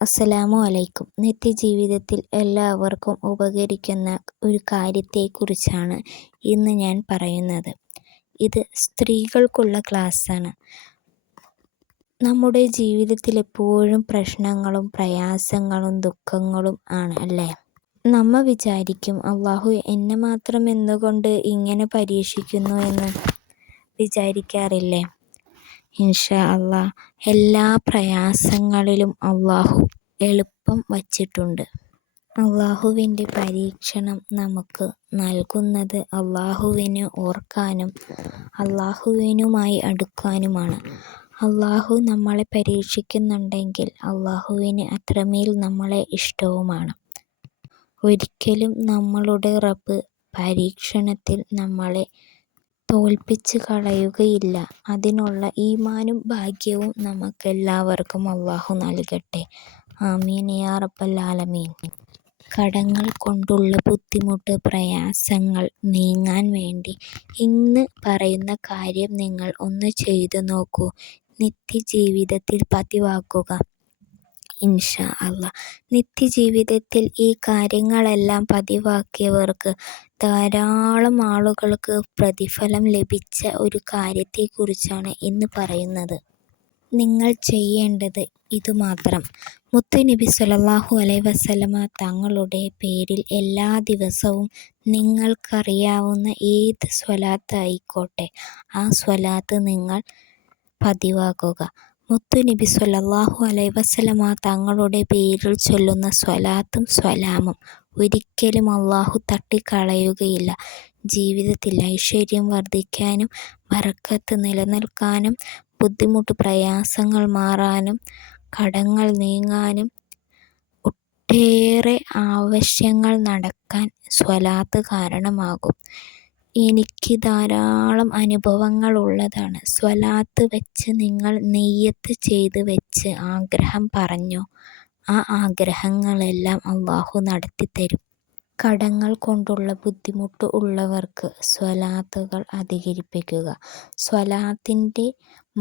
അസ്സലാമു അലൈക്കും. നിത്യജീവിതത്തിൽ എല്ലാവർക്കും ഉപകരിക്കുന്ന ഒരു കാര്യത്തെക്കുറിച്ചാണ് ഇന്ന് ഞാൻ പറയുന്നത്. ഇത് സ്ത്രീകൾക്കുള്ള ക്ലാസ്സാണ്. നമ്മുടെ ജീവിതത്തിൽ എപ്പോഴും പ്രശ്നങ്ങളും പ്രയാസങ്ങളും ദുഃഖങ്ങളും ആണ് അല്ലേ? നമ്മ വിചാരിക്കും, അള്ളാഹു എന്നെ മാത്രം എന്തുകൊണ്ട് ഇങ്ങനെ പരീക്ഷിക്കുന്നു എന്ന് വിചാരിക്കാറില്ലേ? ഇൻഷാ അള്ളാഹ് എല്ലാ പ്രയാസങ്ങളിലും അള്ളാഹു എളുപ്പം വച്ചിട്ടുണ്ട്. അള്ളാഹുവിൻ്റെ പരീക്ഷണം നമുക്ക് നൽകുന്നത് അള്ളാഹുവിനെ ഓർക്കാനും അള്ളാഹുവിനുമായി അടുക്കാനുമാണ്. അള്ളാഹു നമ്മളെ പരീക്ഷിക്കുന്നുണ്ടെങ്കിൽ അള്ളാഹുവിന് അത്രമേൽ നമ്മളെ ഇഷ്ടവുമാണ്. ഒരിക്കലും നമ്മളുടെ റബ്ബ് പരീക്ഷണത്തിൽ നമ്മളെ തോൽപ്പിച്ച് കളയുകയില്ല. അതിനുള്ള ഈമാനും ഭാഗ്യവും നമുക്കെല്ലാവർക്കും അള്ളാഹു നൽകട്ടെ. ആമീൻ യാ റബ്ബൽ ആലമീൻ. കടങ്ങൾ കൊണ്ടുള്ള ബുദ്ധിമുട്ട് പ്രയാസങ്ങൾ നീങ്ങാൻ വേണ്ടി ഇന്ന് പറയുന്ന കാര്യം നിങ്ങൾ ഒന്ന് ചെയ്തു നോക്കൂ. നിത്യജീവിതത്തിൽ പതിവാക്കുക ഇൻഷാ അള്ളാഹ്. നിത്യജീവിതത്തിൽ ഈ കാര്യങ്ങളെല്ലാം പതിവാക്കിയവർക്ക് ധാരാളം ആളുകൾക്ക് പ്രതിഫലം ലഭിച്ച ഒരു കാര്യത്തെക്കുറിച്ചാണ് ഇന്ന് പറയുന്നത്. നിങ്ങൾ ചെയ്യേണ്ടത് ഇതുമാത്രം. മുത്തുനബി സ്വല്ലല്ലാഹു അലൈഹി വസല്ലമ തങ്ങളുടെ പേരിൽ എല്ലാ ദിവസവും നിങ്ങൾക്കറിയാവുന്ന ഏത് സ്വലാത്തായിക്കോട്ടെ ആ സ്വലാത്ത് നിങ്ങൾ പതിവാക്കുക. മുത്തുനബി സ്വല്ലല്ലാഹു അലൈഹി വസല്ലമ തങ്ങളുടെ പേരിൽ ചൊല്ലുന്ന സ്വലാത്തും സ്വലാമും ഒരിക്കലും അള്ളാഹു തട്ടിക്കളയുകയില്ല. ജീവിതത്തിൽ ഐശ്വര്യം വർദ്ധിക്കാനും ബറക്കത്ത് നിലനിൽക്കാനും ബുദ്ധിമുട്ട് പ്രയാസങ്ങൾ മാറാനും കടങ്ങൾ നീങ്ങാനും ഒട്ടേറെ ആവശ്യങ്ങൾ നടക്കാൻ സ്വലാത്ത് കാരണമാകും. എനിക്ക് ധാരാളം അനുഭവങ്ങൾ ഉള്ളതാണ്. സ്വലാത്ത് വെച്ച് നിങ്ങൾ നിയ്യത്ത് ചെയ്ത് വെച്ച് ആഗ്രഹം പറഞ്ഞോ, ആ ആഗ്രഹങ്ങളെല്ലാം അള്ളാഹു നടത്തിത്തരും. കടങ്ങൾ കൊണ്ടുള്ള ബുദ്ധിമുട്ട് ഉള്ളവർക്ക് സ്വലാത്തുകൾ അധികരിപ്പിക്കുക. സ്വലാത്തിൻ്റെ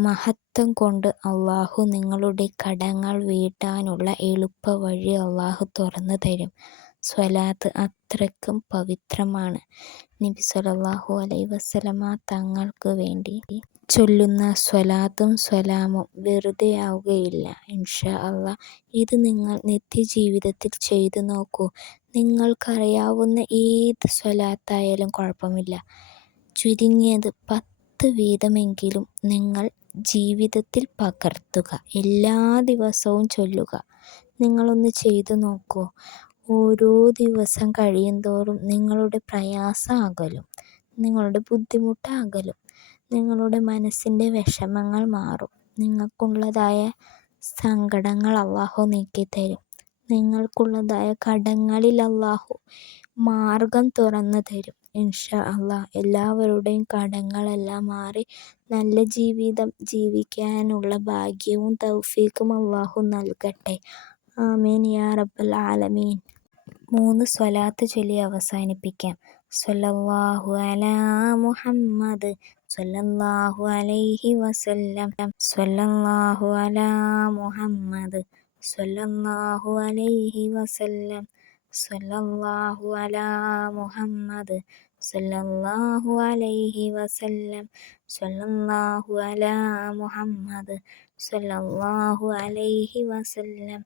മഹത്വം കൊണ്ട് അള്ളാഹു നിങ്ങളുടെ കടങ്ങൾ വീട്ടാനുള്ള എളുപ്പ വഴി അള്ളാഹു തുറന്നു തരും. സ്വലാത്ത് അത്രയ്ക്കും പവിത്രമാണ്. നബി സ്വല്ലല്ലാഹു അലൈഹി വസല്ലമ തങ്ങൾക്ക് വേണ്ടി ചൊല്ലുന്ന സ്വലാത്തും സ്വലാമും വെറുതെ ആവുകയില്ല ഇൻഷാ അള്ളാഹ്. ഇത് നിങ്ങൾ നിത്യജീവിതത്തിൽ ചെയ്തു നോക്കൂ. നിങ്ങൾക്കറിയാവുന്ന ഏത് സ്വലാത്തായാലും കുഴപ്പമില്ല. ചുരുങ്ങിയത് 10 വീതമെങ്കിലും നിങ്ങൾ ജീവിതത്തിൽ പകർത്തുക. എല്ലാ ദിവസവും ചൊല്ലുക. നിങ്ങളൊന്ന് ചെയ്തു നോക്കൂ. ഓരോ ദിവസം കഴിയുന്തോറും നിങ്ങളുടെ പ്രയാസം അകലും, നിങ്ങളുടെ ബുദ്ധിമുട്ട് അകലും, നിങ്ങളുടെ മനസ്സിൻ്റെ വിഷമങ്ങൾ മാറും, നിങ്ങൾക്കുള്ളതായ സങ്കടങ്ങൾ അള്ളാഹു നീക്കിത്തരും, നിങ്ങൾക്കുള്ളതായ കടങ്ങളിൽ അള്ളാഹു മാർഗം തുറന്നു തരും ഇൻഷാ അള്ളാഹ്. എല്ലാവരുടെയും കടങ്ങളെല്ലാം മാറി നല്ല ജീവിതം ജീവിക്കാനുള്ള ഭാഗ്യവും തൗഫീഖും അള്ളാഹു നൽകട്ടെ. ആമീൻ യാ റബ്ബൽ ആലമീൻ. 3 സ്വലാത്ത് ചൊല്ലി അവസാനിപ്പിക്കാം. സ്വല്ലല്ലാഹു അലാ മുഹമ്മദ് സ്വല്ലല്ലാഹു അലൈഹി വസല്ലം. സ്വല്ലല്ലാഹു അലാ മുഹമ്മദ് സ്വല്ലല്ലാഹു അലൈഹി വസല്ലം. സ്വല്ലല്ലാഹു അലാ മുഹമ്മദ് സ്വല്ലല്ലാഹു അലൈഹി വസല്ലം. സ്വല്ലല്ലാഹു അലാ മുഹമ്മദ് സ്വല്ലല്ലാഹു അലൈഹി വസല്ലം.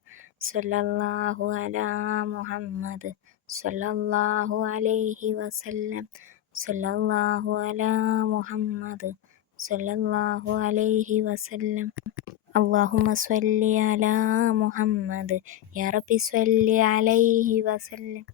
സ്വല്ലല്ലാഹു അലാ മുഹമ്മദ് സ്വല്ലല്ലാഹു അലൈഹി വസല്ലം. സ്വല്ലല്ലാഹു അലാ മുഹമ്മദ് സ്വല്ലല്ലാഹു അലൈഹി വസല്ലം. അല്ലാഹുമ്മ സ്വല്ലി അലാ മുഹമ്മദ് യാ റബ്ബി സ്വല്ലി അലൈഹി വസല്ലം.